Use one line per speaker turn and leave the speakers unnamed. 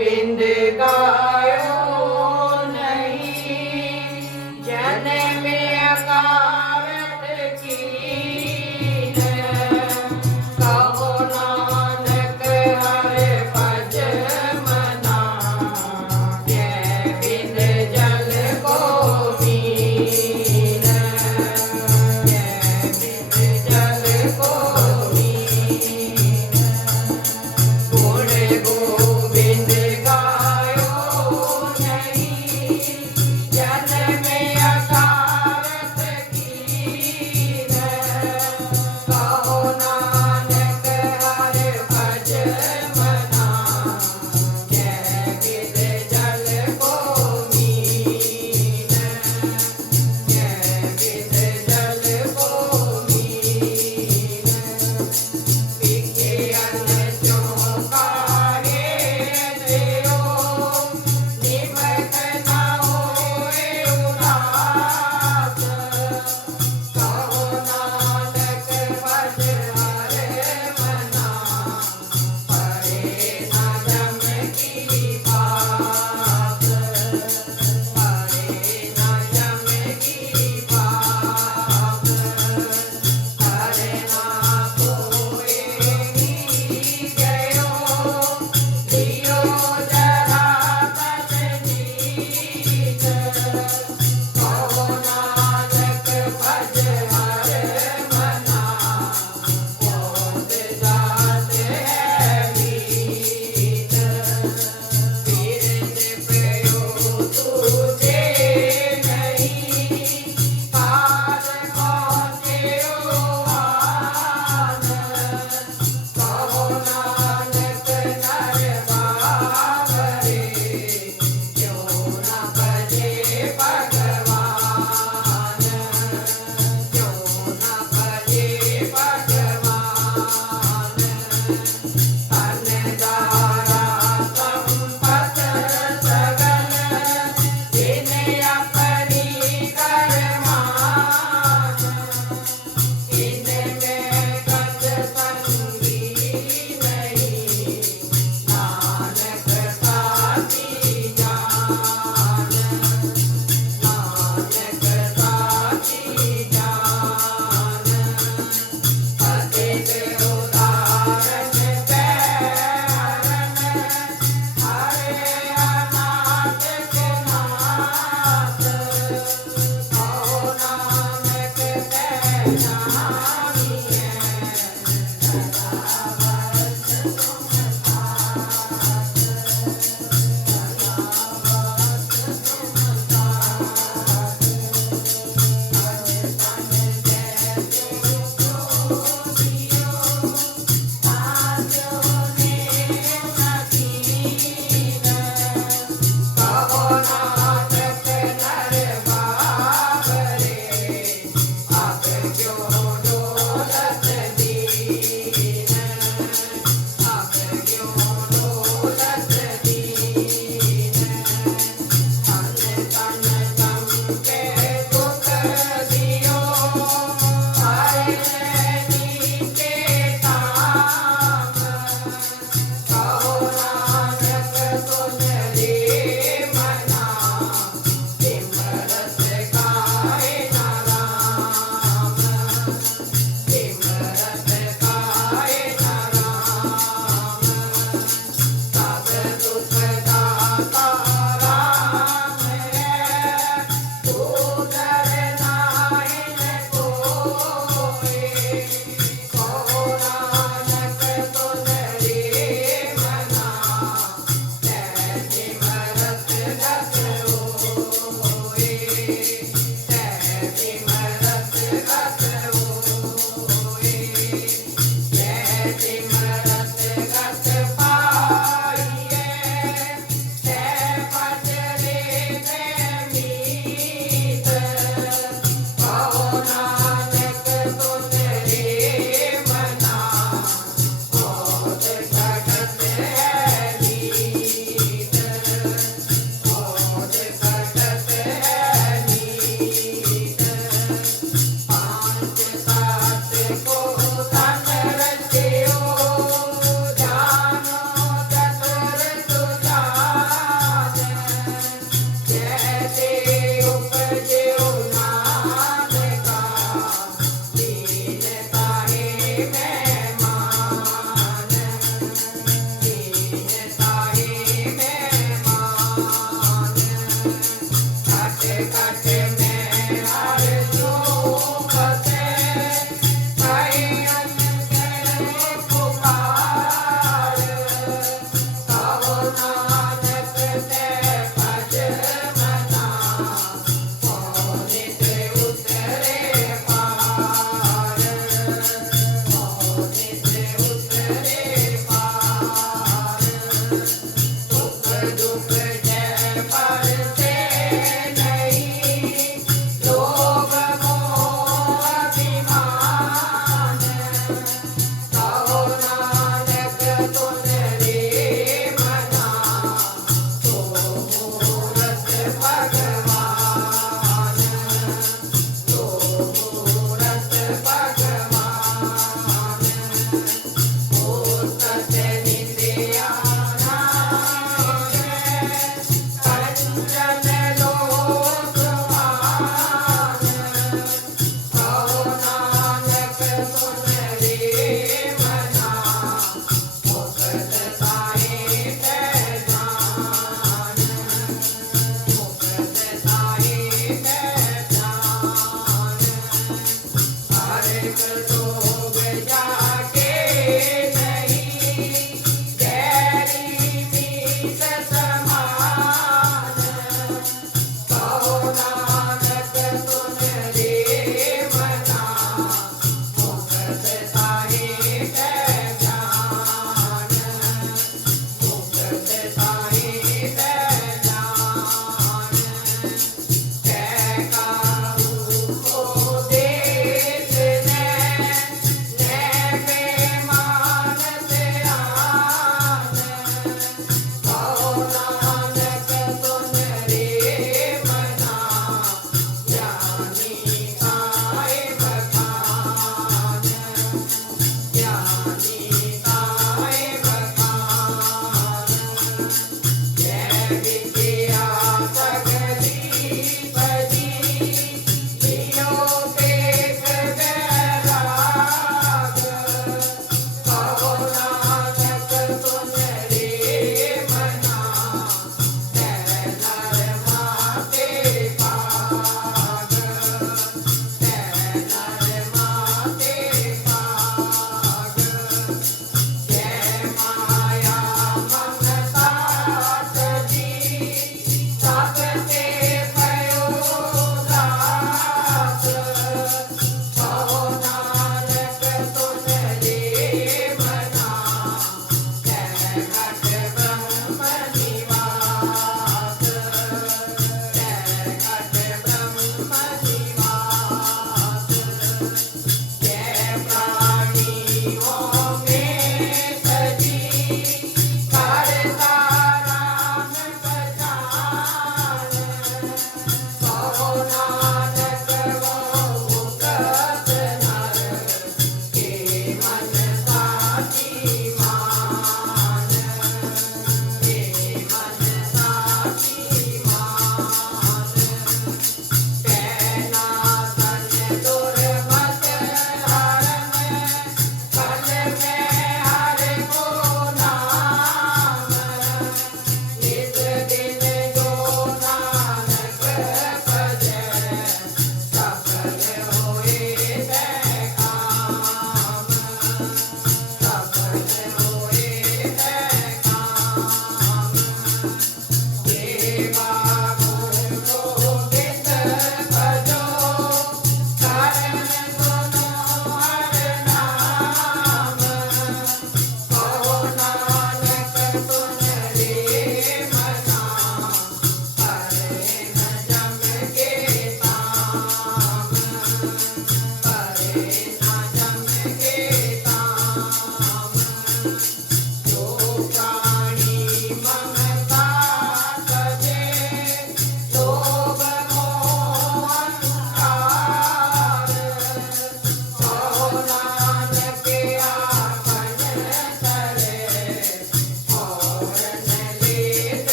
Govindika.